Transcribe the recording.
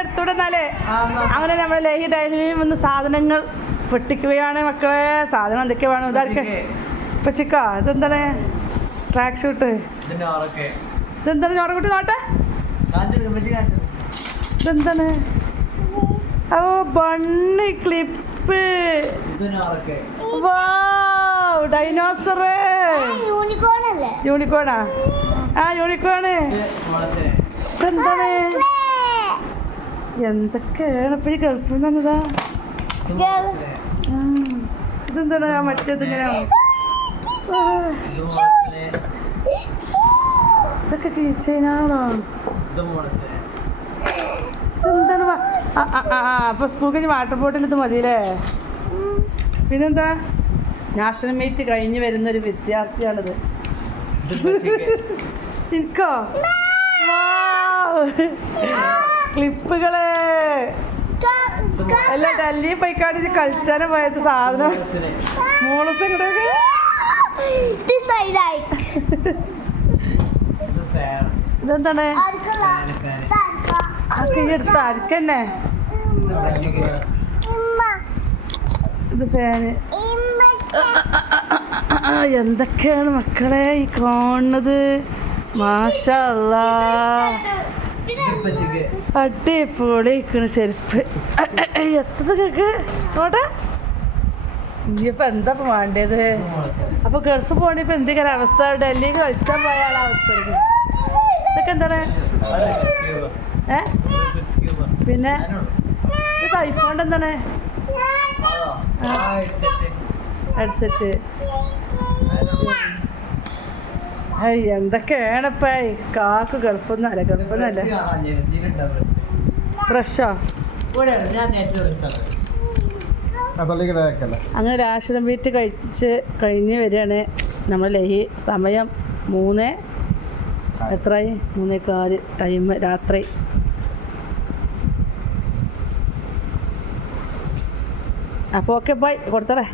എടുത്തൂടെ എന്നാലേ. അങ്ങനെ നമ്മുടെ ലേഹി ഡയലിയിൽ വന്ന് സാധനങ്ങൾ പൊട്ടിക്കുകയാണ് മക്കളെ. സാധനം എന്തൊക്കെ വേണം? ഇതാർക്ക് ഇപ്പം ചിക്ക. ഇതെന്താണ്? Track shoot. ഇതെന്താണ്? ചോറക്കുട്ടി നോട്ടെ. ഇതെന്താണ്? ഓ ബണ്ണി ക്ലിപ്പ്. ഡൈനോസർ. യൂണിക്കോണാ? ആ യൂണിക്കോണ്. ഇതെന്താണ്? എന്തൊക്കെയാണ് ഇപ്പൊ ഈ ഗൾഫിൽ നിന്ന് വന്നതാ? ഇതെന്താണ്? മറ്റേത് ഇങ്ങനെ ഇതൊക്കെ കീച്ചേനാണോ? ഇതെന്താണ്? അപ്പൊ സ്കൂൾ കഴിഞ്ഞ് വാട്ടർ ബോട്ടിൽ ഇത് മതിയല്ലേ? പിന്നെന്താ? നാഷണൽ മീറ്റ് കഴിഞ്ഞ് വരുന്നൊരു വിദ്യാർത്ഥിയാണിത്. എനിക്കോ? ക്ലിപ്പുകള് അല്ല ഡൽഹി പോയിക്കാണ്ട് കളിച്ചാനും പോയത് സാധനം. മൂന്ന് ദിവസം ഇങ്ങോട്ടൊക്കെ ഇതെന്താണ്? എടുത്ത ആർക്കന്നെ ഇത് ഫാന്. എന്തൊക്കെയാണ് മക്കളെ ഈ കാണുന്നത്? മാഷാ അല്ലാഹ്, അടിപൊളിക്കണ് ചെരുപ്പ്. എത്രതൊക്കെ നോട്ടെ. ഇനിയിപ്പോൾ എന്താ ഇപ്പം വേണ്ടത്? അപ്പോൾ ഗൾഫ് പോകണിപ്പോൾ എന്തൊക്കെ അവസ്ഥ? ഡൽഹിക്ക് കളിച്ചാൽ പോയ അവസ്ഥ. ഇതൊക്കെ എന്താണ്? പിന്നെ ഇത് ഐഫോണിൻ്റെ എന്താണ്? ഹെഡ്സെറ്റ്. എന്തൊക്കെയാണിപ്പ കാക്ക്? ഗൾഫൊന്നല്ല ബ്രഷോ? അങ്ങനെ രാഷണം വീറ്റ് കഴിഞ്ഞ് വരികയാണ് നമ്മൾ ലഹി. സമയം 3 എത്രയായി? 3:15 ടൈം രാത്രി. അപ്പോൾ ഓക്കെ ബൈ കൊടുത്തടേ.